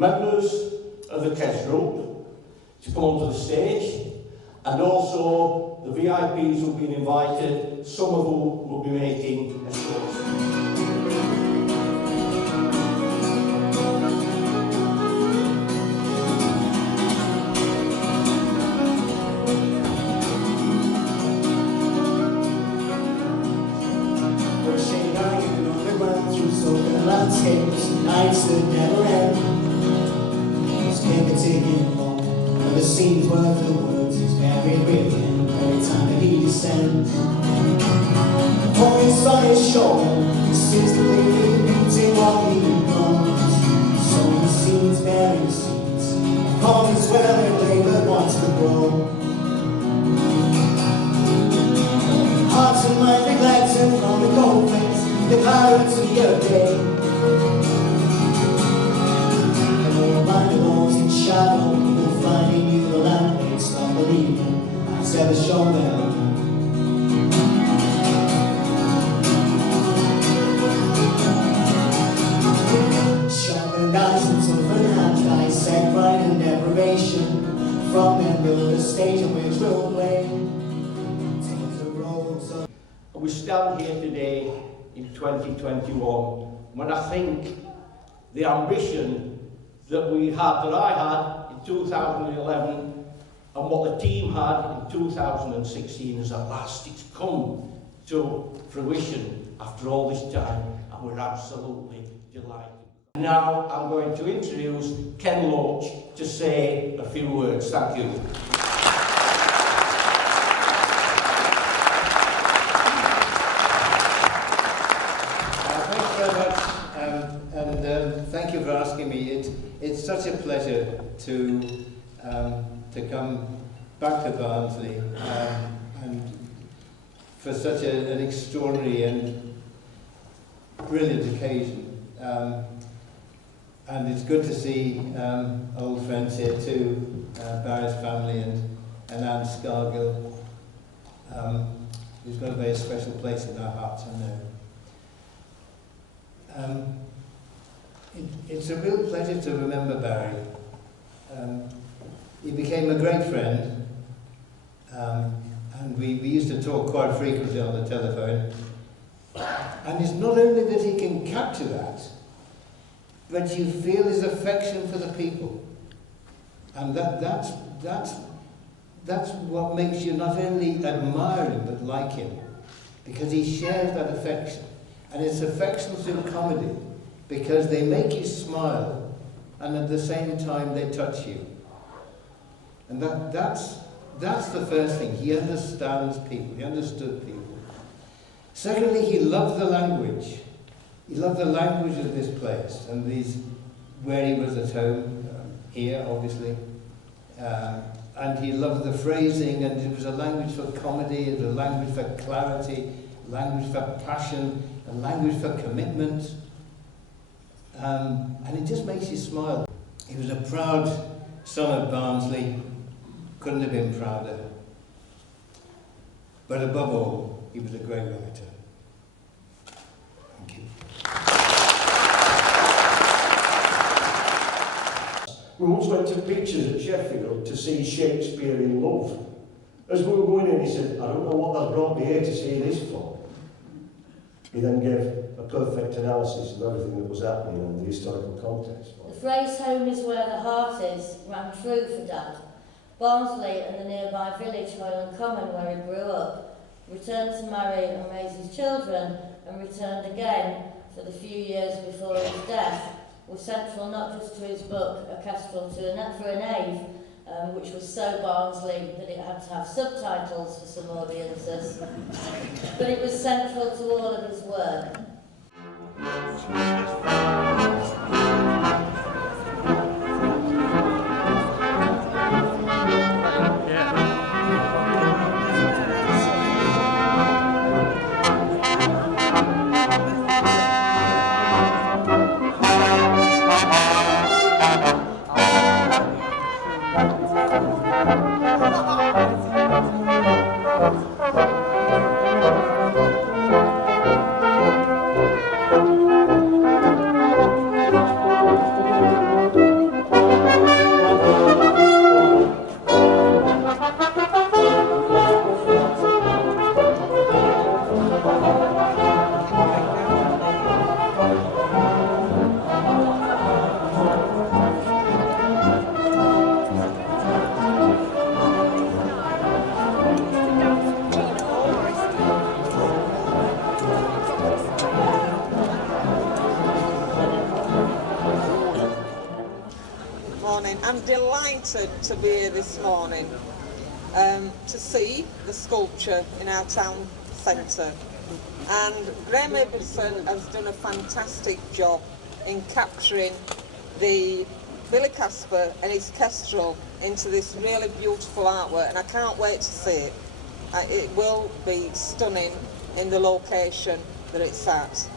members of the Kes group to come onto the stage, and also the VIPs who've been invited, some of whom will be making a speech. Landscapes, nights that never end. It's taking long, and the scene's worth the words. He's buried with him every time that he descends. Poised by his shoulder, consistently repeating what he knows. So the seeds bearing seeds, upon his where they laboured once to grow. Hearts and minds neglected from the cold face, the pirates of the other day. In shadow, people finding you the land, they stop believing eyes ever show them. Sharpened eyes and silver hands dissect pride and deprivation. From them build a stage on which we'll play. Tales of roads of... We stand here today in 2021 when I think the ambition that we had, that I had in 2011, and what the team had in 2016 is at last it's come to fruition after all this time, and we're absolutely delighted. Now I'm going to introduce Ken Loach to say a few words. Thank you. Thanks very much, and thank you for asking me. It's such a pleasure to come back to Barnsley and for such an extraordinary and brilliant occasion. And it's good to see old friends here too, Barry's family and Anne Scargill, who's got a very special place in our hearts, I know. It's a real pleasure to remember Barry. He became a great friend, and we used to talk quite frequently on the telephone. And it's not only that he can capture that, but you feel his affection for the people. And that's what makes you not only admire him, but like him. Because he shares that affection. And it's affection through comedy, because they make you smile, and at the same time they touch you. And that's the first thing. He understands people. He understood people. Secondly, he loved the language. He loved the language of this place and where he was at home, here obviously. And he loved the phrasing, and it was a language for comedy, it was a language for clarity, language for passion, a language for commitment. And it just makes you smile. He was a proud son of Barnsley, couldn't have been prouder. But above all, he was a great writer. Thank you. We once went to pictures at Sheffield to see Shakespeare in Love. As we were going in, he said, I don't know what that's brought me here to see this for. He then gave a perfect analysis of everything that was happening and the historical context. The phrase "home is where the heart is" ran true for Dad. Barnsley and the nearby village Hoyland Common, where he grew up, returned to marry and raise his children, and returned again for the few years before his death, were central not just to his book, A Kestrel for a Knave, which was so Barnsley that it had to have subtitles for some audiences, but it was central to all of his work. I'm delighted to be here this morning to see the sculpture in our town centre. And Graham Ibbotson has done a fantastic job in capturing the Billy Casper and his kestrel into this really beautiful artwork, and I can't wait to see it. It will be stunning in the location that it's at.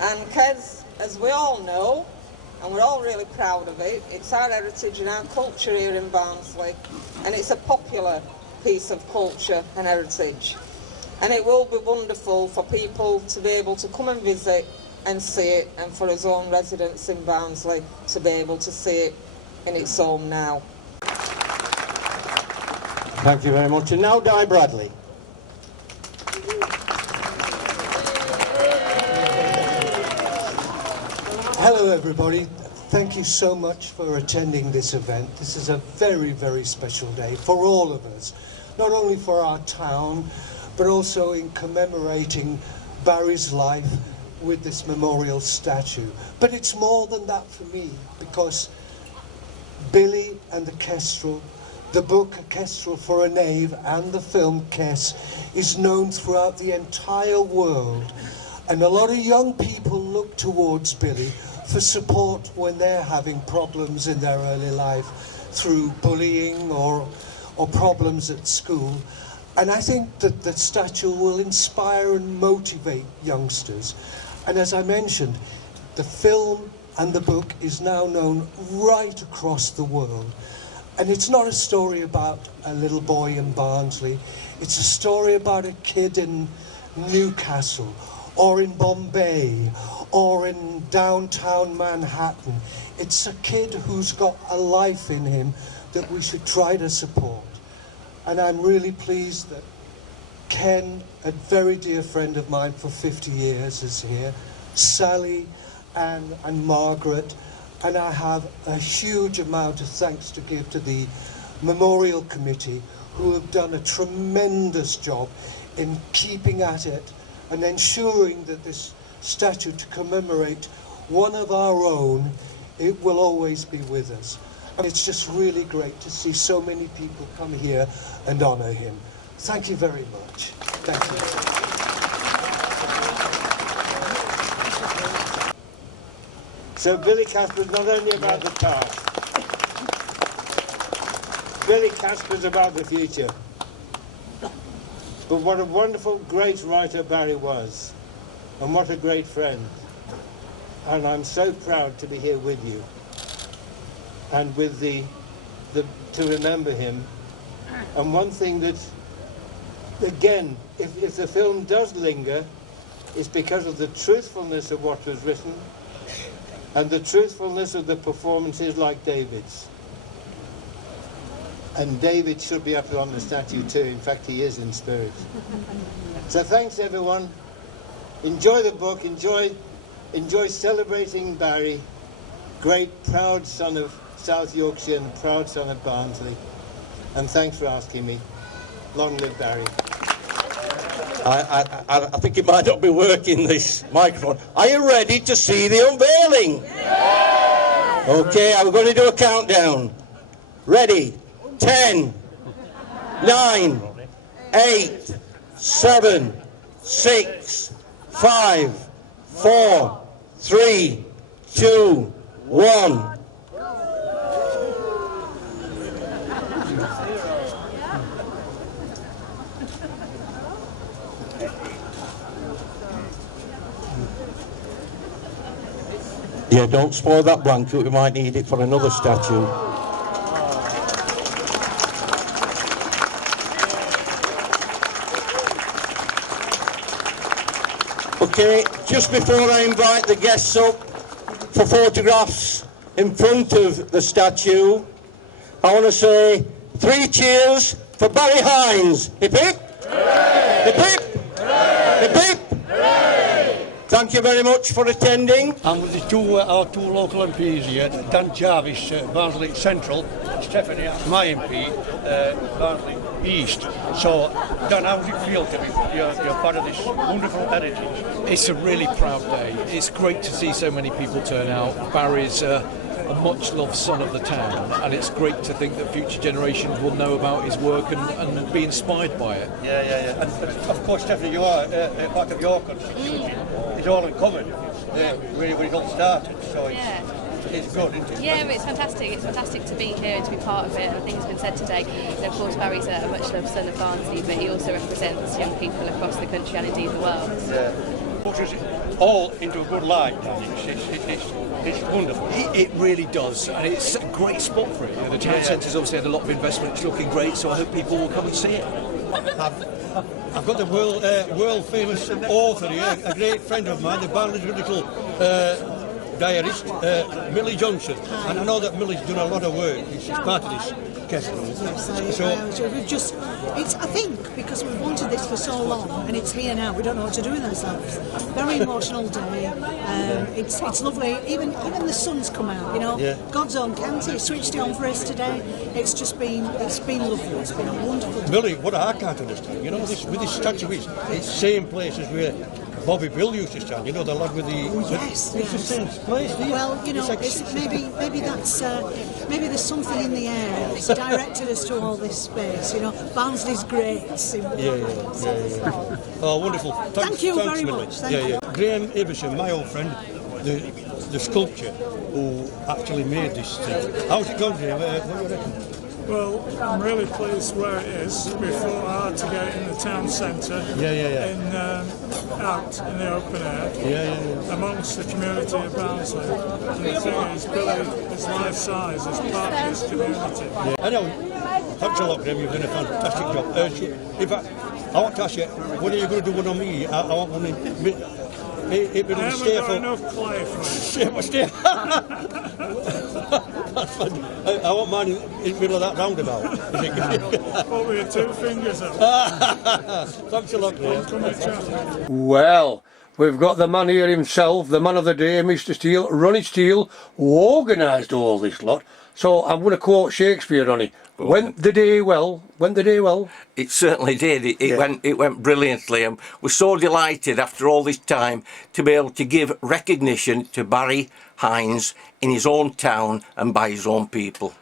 And Kes, as we all know, and we're all really proud of it, it's our heritage and our culture here in Barnsley, and it's a popular piece of culture and heritage. And it will be wonderful for people to be able to come and visit and see it, and for his own residents in Barnsley to be able to see it in its home now. Thank you very much. And now Di Bradley. Hello everybody. Thank you so much for attending this event. This is a very, very special day for all of us. Not only for our town, but also in commemorating Barry's life with this memorial statue. But it's more than that for me, because Billy and the Kestrel, the book A Kestrel for a Knave, and the film Kes is known throughout the entire world. And a lot of young people look towards Billy for support when they're having problems in their early life through bullying or problems at school. And I think that the statue will inspire and motivate youngsters. And as I mentioned, the film and the book is now known right across the world. And it's not a story about a little boy in Barnsley. It's a story about a kid in Newcastle, or in Bombay, or in downtown Manhattan. It's a kid who's got a life in him that we should try to support. And I'm really pleased that Ken, a very dear friend of mine for 50 years, is here. Sally and Margaret. And I have a huge amount of thanks to give to the Memorial Committee, who have done a tremendous job in keeping at it and ensuring that this statue, to commemorate one of our own, it will always be with us. And it's just really great to see so many people come here and honour him. Thank you very much. Thank you. So Billy Casper's not only about the past, Billy Casper's about the future. But what a wonderful, great writer Barry was, and what a great friend. And I'm so proud to be here with you, and with to remember him. And one thing that, again, if the film does linger, it's because of the truthfulness of what was written, and the truthfulness of the performances like David's. And David should be up on the statue too. In fact, he is in spirit. So thanks, everyone. Enjoy the book. Enjoy celebrating Barry, great, proud son of South Yorkshire and proud son of Barnsley. And thanks for asking me. Long live Barry. I think it might not be working, this microphone. Are you ready to see the unveiling? Yeah! Okay, I'm going to do a countdown. Ready? 10, 9, 8, 7, 6, 5, 4, 3, 2, 1. Yeah, don't spoil that blanket, we might need it for another statue. Okay, just before I invite the guests up for photographs in front of the statue, I want to say 3 cheers for Barry Hines. Hip hip! Hooray! Hip hip! Hooray! Hip hip! Hooray! Thank you very much for attending. And with our two local MPs here, Dan Jarvis, Barnsley Central, Stephanie, my MP, Barnsley East. So, Dan, how does it feel to be you're part of this wonderful heritage? It's a really proud day. It's great to see so many people turn out. Barry's a much-loved son of the town, and it's great to think that future generations will know about his work and be inspired by it. Yeah. And of course, Stephanie, you are part of your constituency. It's all in common, where it all started. So it's good, isn't it? Yeah, it's fantastic. It's fantastic to be here and to be part of it. And I think it's been said today. And of course, Barry's a much-loved son of Barnsley, but he also represents young people across the country and indeed the world. Yeah. Pushes it all into a good light. It's wonderful. It really does, and it's a great spot for it. You know, the town centre's obviously had a lot of investment. It's looking great, so I hope people will come and see it. I've got the world famous author here, a great friend of mine, the Barnsley little diarist, Millie Johnson, and I know that Millie's done a lot of work. She's part of this Kes. So we've just, I think, because we've wanted this for so long, and it's here now, we don't know what to do with ourselves. Very emotional day. It's lovely. Even the sun's come out. You know, God's own county switched it on for us today. It's been lovely. It's been wonderful. Millie, what I can't understand, you know, with this statue it's the same place as where Bobby Bill used to stand, you know, the lad with the... Yes. It's the same place, isn't it? Well, you know, maybe that's... maybe there's something in the air that's directed us to all this space, you know. Barnsley's great. Yeah. Oh, wonderful. Thank you thanks, very Millie. much. Thank you. Graham Iverson, my old friend, the sculptor who actually made this thing. How's it gone, Graham? What do you reckon? Well, I'm really pleased where it is. We thought hard to get it in the town centre, out in the open air, amongst the community of Barnsley. And the thing is, Billy is life size as part of this community. Yeah. I know. Thanks a lot, Graham. You've done a fantastic job. In fact, I want to ask you, when are you going to do one on me? I want one in... I haven't got enough clay for it. I want mine in the middle of that roundabout. Put with your 2 fingers up. Thanks a lot, Graham. Well, we've got the man here himself, the man of the day, Mr. Steele, Ronnie Steele, who organised all this lot. So I'm going to quote Shakespeare, Ronnie. Went the day well? It certainly did. It went brilliantly, and we're so delighted after all this time to be able to give recognition to Barry Hines in his own town and by his own people.